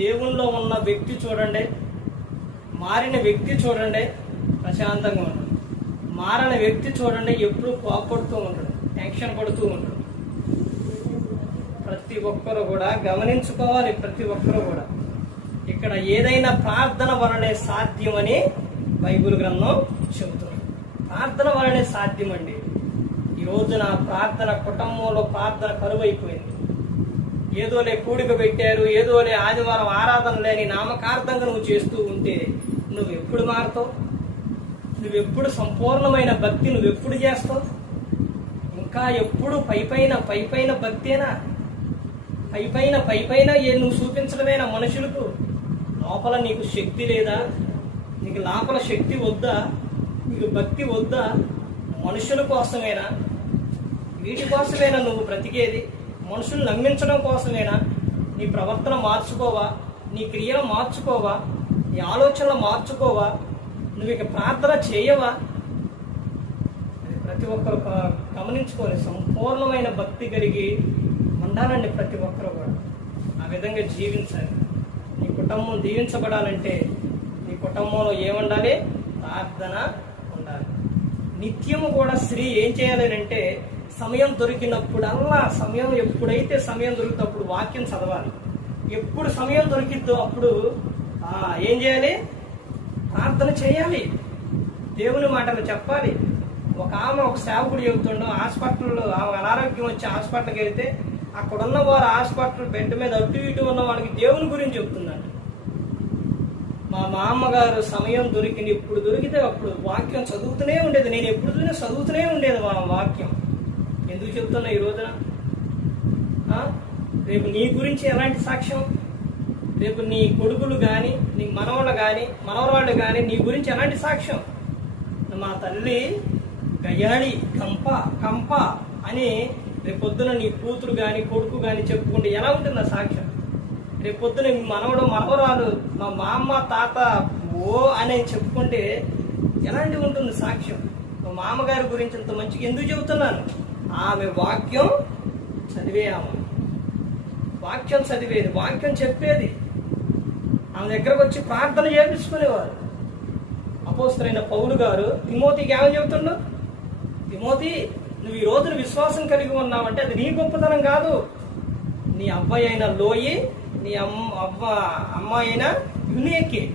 దేవుల్లో ఉన్న వ్యక్తి చూడండి మారిన వ్యక్తి చూడండి ప్రశాంతంగా ఉంటాడు మారిన వ్యక్తి చూడండి ఎప్పుడు కోపడుతూ ఉంటాడు టెన్షన్ పడుతూ ఉంటాడు. ప్రతి ఒక్కరు కూడా గమనించుకోవాలి ప్రతి ఒక్కరు కూడా. ఇక్కడ ఏదైనా ప్రార్థన వలనే సాధ్యమని బైబిల్ గ్రంథం చెబుతుంది. ప్రార్థన వలనే సాధ్యమండి. ఈ రోజున ప్రార్థన కుటుంబంలో ప్రార్థన కరువైపోయింది. ఏదోలే కూడిక పెట్టారు ఏదోలే ఆదివారం ఆరాధన లేని నామకార్థంగా నువ్వు చేస్తూ ఉంటే నువ్వు ఎప్పుడు మారుతావు? నువ్వెప్పుడు సంపూర్ణమైన భక్తి నువ్వెప్పుడు చేస్తావు? ఇంకా ఎప్పుడు పైపైన పైపైన భక్తేనా? పైపైన పైపైన ఏ నువ్వు చూపించడమేనా మనుషులకు? లోపల నీకు శక్తి లేదా? నీకు లోపల శక్తి వద్దా? నీకు భక్తి వద్దా? మనుషుల కోసమేనా? వీటి కోసమేనా నువ్వు బ్రతికేది? మనుషులు నమ్మించడం కోసమేనా? నీ ప్రవర్తన మార్చుకోవా? నీ క్రియలు మార్చుకోవా? నీ ఆలోచనలు మార్చుకోవా? నువ్వు ఇక ప్రార్థన చేయవా? అది ప్రతి ఒక్కరు గమనించుకొని సంపూర్ణమైన భక్తి కలిగి ఉండాలండి ప్రతి ఒక్కరు కూడా. ఆ విధంగా జీవించాలి. నీ కుటుంబం దీవించబడాలంటే నీ కుటుంబంలో ఏముండాలి? ప్రార్థన ఉండాలి. నిత్యము కూడా స్త్రీ ఏం చేయాలి అంటే సమయం దొరికినప్పుడల్లా సమయం ఎప్పుడైతే సమయం దొరికితే అప్పుడు వాక్యం చదవాలి. ఎప్పుడు సమయం దొరికిద్దో అప్పుడు ఏం చేయాలి? ప్రార్థన చేయాలి. దేవుని మాటలు చెప్పాలి. ఒక ఆమె ఒక సేవకుడు చెబుతుండో హాస్పిటల్లో ఆమె అనారోగ్యం వచ్చి హాస్పిటల్కి వెళ్తే అక్కడ ఉన్న వారు హాస్పిటల్ బెడ్ మీద అటు ఇటు ఉన్న వాళ్ళకి దేవుని గురించి చెప్తుందంట. మా మా అమ్మగారు సమయం దొరికింది ఇప్పుడు దొరికితే అప్పుడు వాక్యం చదువుతూనే ఉండేది. నేను ఎప్పుడు చూసినా చదువుతూనే ఉండేది మా వాక్యం. ఎందుకు చెప్తున్నా ఈ రోజున? రేపు నీ గురించి ఎలాంటి సాక్ష్యం? రేపు నీ కొడుకులు కానీ నీ మనవళ్ళు కానీ మనవరాళ్ళు కానీ నీ గురించి ఎలాంటి సాక్ష్యం? మా తల్లి గయాళి కంప కంప అని రేపొద్దున నీ కూతురు కానీ కొడుకు కానీ చెప్పుకుంటే ఎలా ఉంటుంది ఆ సాక్ష్యం? రేపొద్దున మీ మనవడు మనవరాలు మా మామ తాత ఓ అని చెప్పుకుంటే ఎలాంటి ఉంటుంది సాక్ష్యం? మా మామగారి గురించి ఇంత మంచిగా ఎందుకు చెబుతున్నాను? ఆమె వాక్యం చదివే ఆమె వాక్యం చదివేది వాక్యం చెప్పేది. ఆమె దగ్గరకు వచ్చి ప్రార్థన చేపించుకునేవారు అపోస్తరైన పౌలు గారు తిమోతికి ఏమని చెబుతుండు? తిమోతి నువ్వు ఈ రోజున విశ్వాసం కలిగి ఉన్నావంటే అది నీ గొప్పతనం కాదు. నీ అబ్బాయి అయిన లోయి నీ అమ్మ అవ్వ అమ్మాయి అయిన యునియకి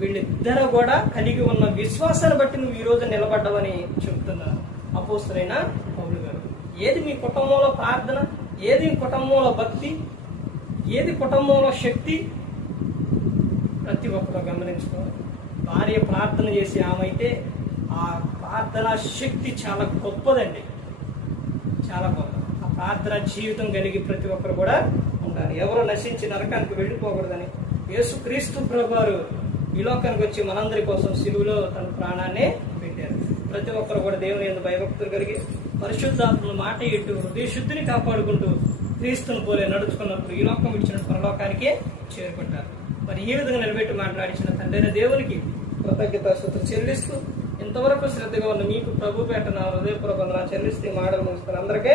వీళ్ళిద్దరూ కూడా కలిగి ఉన్న విశ్వాసాన్ని బట్టి నువ్వు ఈ రోజు నిలబడ్డావని చెబుతున్నాను అపోస్తులైన పౌలు గారు. ఏది మీ కుటుంబంలో ప్రార్థన ఏది మీ కుటుంబంలో భక్తి ఏది కుటుంబంలో శక్తి ప్రతి ఒక్కరు గమనించుకోవాలి. భార్య ప్రార్థన చేసి ఆమె అయితే ఆ ప్రార్థన శక్తి చాలా గొప్పదండి. చాలా గొప్ప. ఆ ప్రార్థన జీవితం కలిగి ప్రతి ఒక్కరు కూడా ఉండాలి. ఎవరో నశించి నరకానికి వెళ్ళిపోకూడదని యేసు క్రీస్తు ప్రభువారు ఈ లోకానికి వచ్చి మనందరి కోసం సిలువులో తన ప్రాణాన్ని ప్రతి ఒక్కరు కూడా దేవుని ఎందు భయభక్తులు కలిగి పరిశుద్ధాత్మను మాట ఇట్టు హృదయ శుద్ధిని కాపాడుకుంటూ క్రీస్తుని పోలే నడుచుకున్నప్పుడు ఈ లోకం ఇచ్చిన పరలోకానికి చేరుకుంటారు. మరి ఈ విధంగా నిలబెట్టి మాట్లాడించిన తండ్రైన దేవునికి కృతజ్ఞత స్థుతులు చెల్లిస్తూ ఇంతవరకు శ్రద్ధగా ఉన్న మీకు ప్రభు పెట్టిన నా చెల్లిస్తే మాటలు ముగిస్తారు అందరికీ